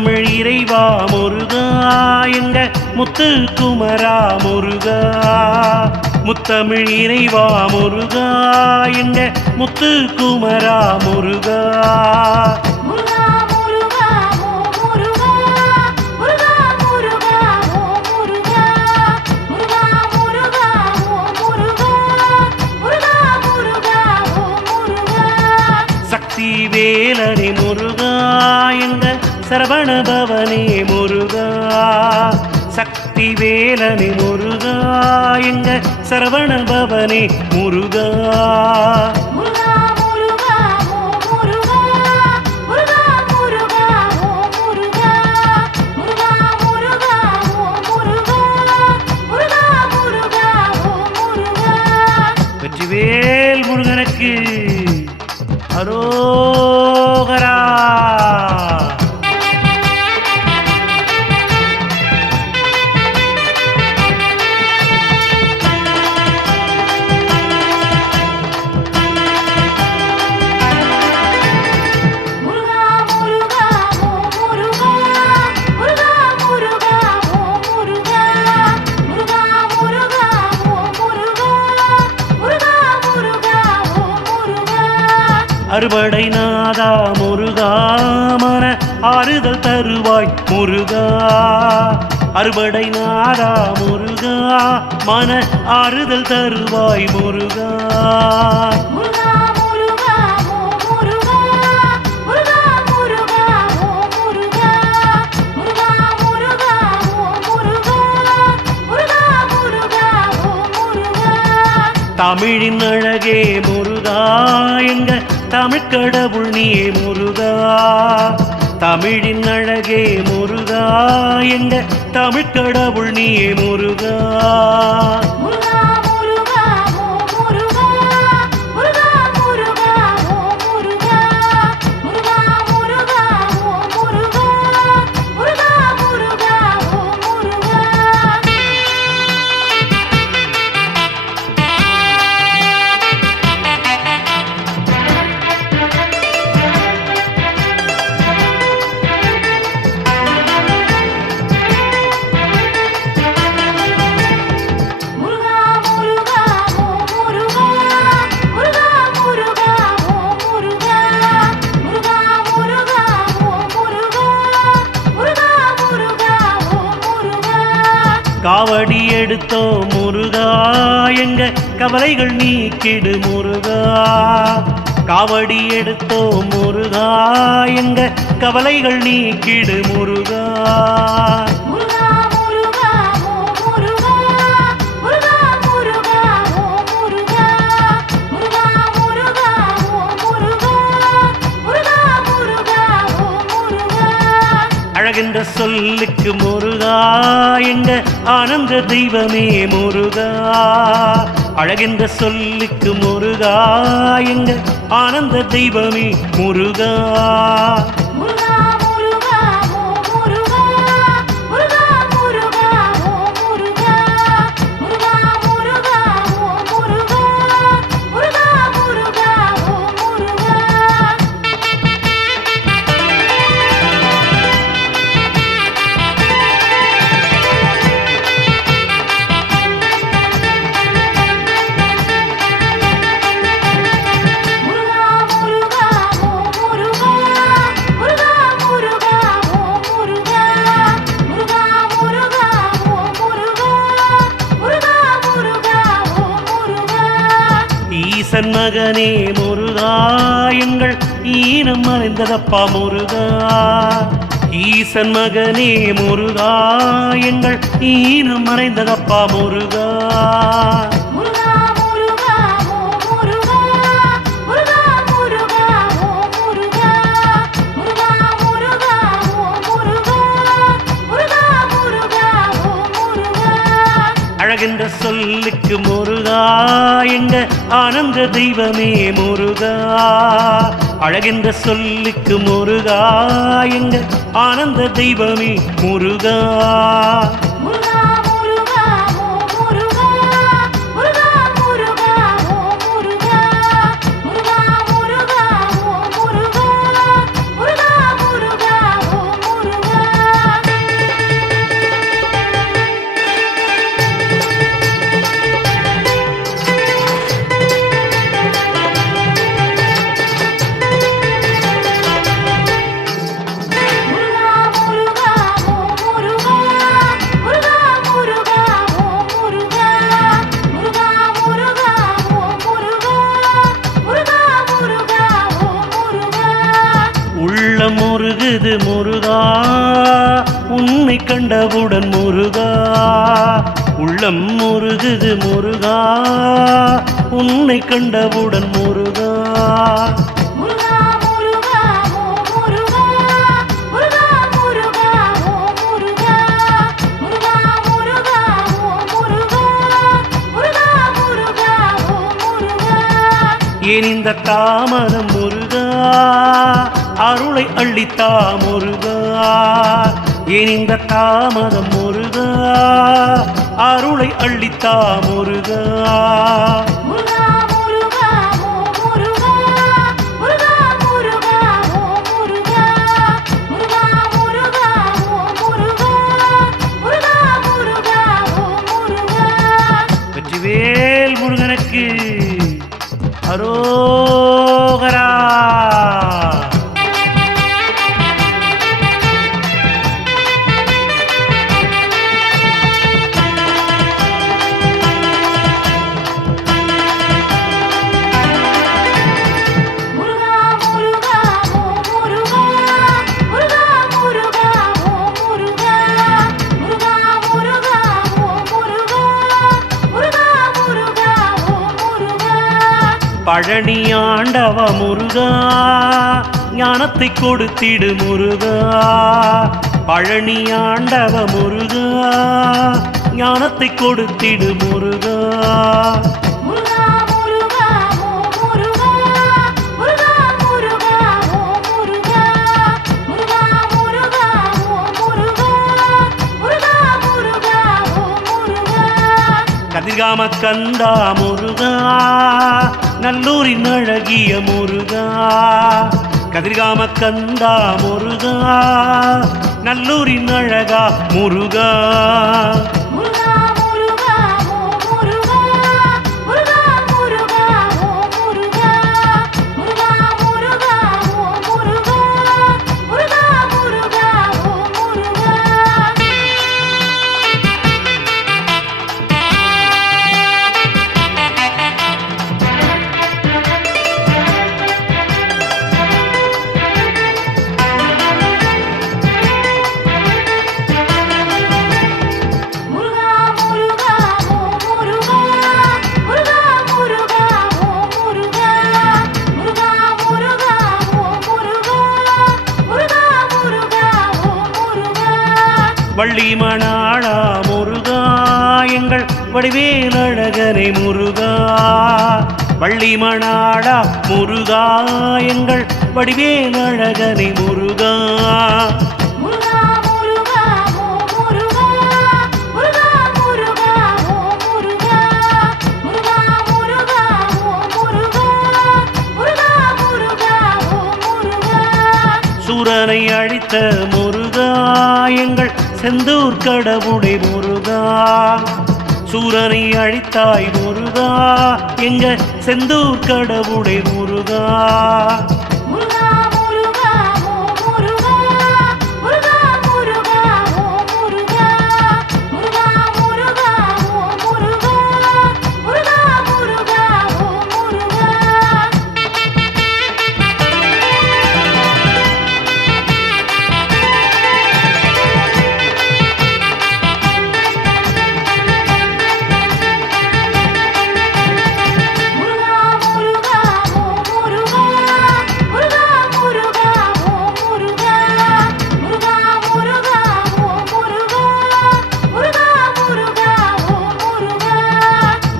முத்தமிழ் இறைவா முருகா எங்க முத்து குமரா முருகா முத்தமிழ் இறைவா முருகா எங்க முத்து குமரா முருகா சக்தி வேலனே முருகா எங்க சரவண பவனே முருகா சக்தி வேலனே முருகா எங்க சரவண பவனே முருகா வெற்றிவேல் முருகனுக்கு அரோகரா. அறுபடை நாதா முருகா மன ஆறுதல் தருவாய் முருகா அறுபடை நாதா முருகா மன ஆறுதல் தருவாய் முருகா தமிழின் அழகே முருகா எங்க தமிழ் கடவுள் நீயே முருகா தமிழின் அழகே முருகா எங்க தமிழ் கடவுள் நீயே முருகா காவடி எடுத்தோ முருகா எங்க கவலைகள் நீக்கிடு முருகா காவடி எடுத்தோ முருகா எங்க கவலைகள் நீக்கிடு முருகா அழகென்ற சொல்லுக்கு முருகா எங்க ஆனந்த தெய்வமே முருகா அழகென்ற சொல்லுக்கு முருகா எங்க ஆனந்த தெய்வமே முருகா ஈசன் மகனே முருகா எங்கள் ஈனம் மறைந்ததப்பா முருகா ஈசன் மகனே முருகா எங்கள் ஈனம் மறைந்ததப்பா முருகா அழகென்ற சொல்லுக்கு முருகா எங்க ஆனந்த தெய்வமே முருகா அழகென்ற சொல்லுக்கு முருகா எங்க ஆனந்த தெய்வமே முருகா கண்டவுடன் முருகா உள்ளம் முருகுது முருகா உன்னை கண்டவுடன் முருகா ஏன் இந்த தாமதம் முருகா அருளை அள்ளித்தா முருகா ஏன் இந்த தாமதம் முருகா அருளை அள்ளித்தா முருகா வெற்றிவேல் முருகனுக்கு அரோகரா. பழனி ஆண்டவ முருகா ஞானத்தை கொடுத்திடு முருகா பழனி ஆண்டவ முருகா ஞானத்தை கொடுத்திடு முருகா கதிர்காம கந்தா முருகா நல்லூரின் அழகிய முருகா கதிர்காம கந்தா முருகா நல்லூரின் அழகா முருகா வள்ளி மணாளா முருகா எங்கள் வடிவேல் அழகனை முருகா வள்ளி மணாளா முருகா எங்கள் வடிவேல் அழகனை முருகா சூரனை அழித்த முருகா எங்கள் செந்தூர் கடவுளை முருகா சூரனை அழித்தாய் முருகா எங்க செந்தூர் கடவுளை முருகா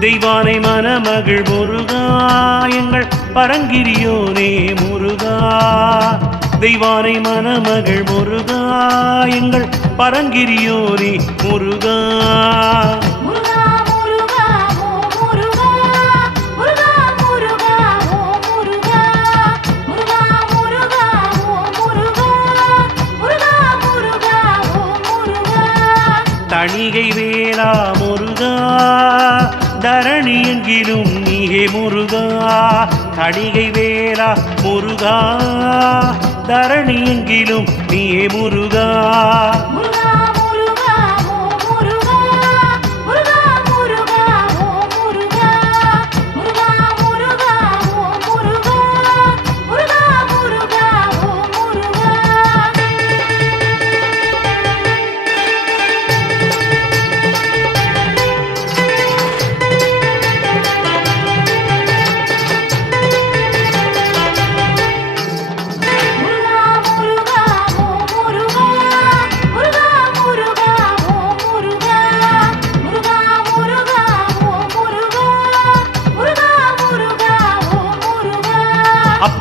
தெய்வானை மணமகள் முருகா எங்கள் பரங்கிரியோனே முருகா தெய்வானை மணமகள் முருகா எங்கள் பரங்கிரியோனே முருகா தணிகை வேளா முருகா தரணி என்கிலும் நீயே முருகா தணிகை வேளா முருகா தரணி என்கிலும் நீயே முருகா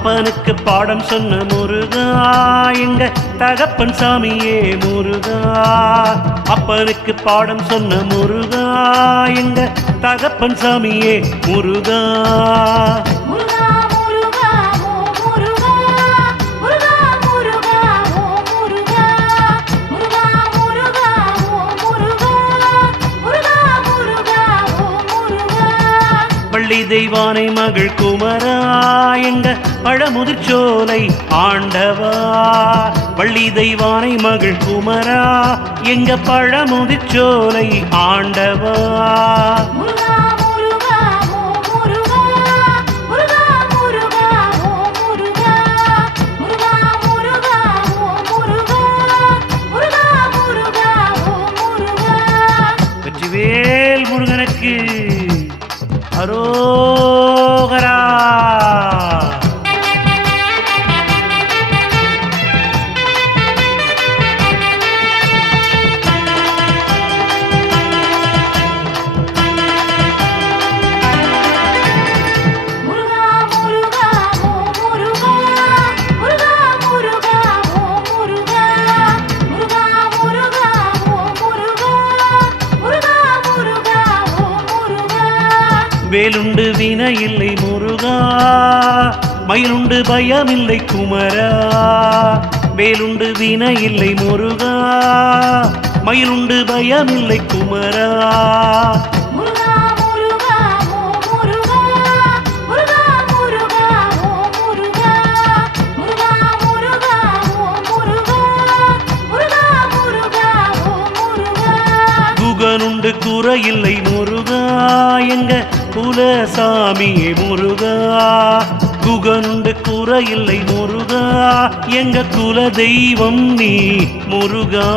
அப்பனுக்கு பாடம் சொன்ன முருகா எங்க தகப்பன் சாமியே முருகா. அப்பனுக்கு பாடம் சொன்ன முருகா எங்க தகப்பன் சாமியே முருகா. வள்ளி தெய்வானை மகள் குமரா எங்க பழமுதிர்ச்சோலை ஆண்டவா. வள்ளி தெய்வானை மகள் குமரா எங்க பழமுதிர்ச்சோலை ஆண்டவா. வெற்றிவேல் முருகனுக்கு அரோகரா. வேலுண்டு வினை இல்லை முருகா, மயிலுண்டு பயமில்லை குமரா. வேலுண்டு வினை இல்லை முருகா, மயிலுண்டு பயமில்லை குமரா. குகனுண்டு குறையில்லை முருகா எங்க குலசாமியே முருகா. குகனுண்டு குறையில்லை முருகா எங்க குல தெய்வம் நீ முருகா.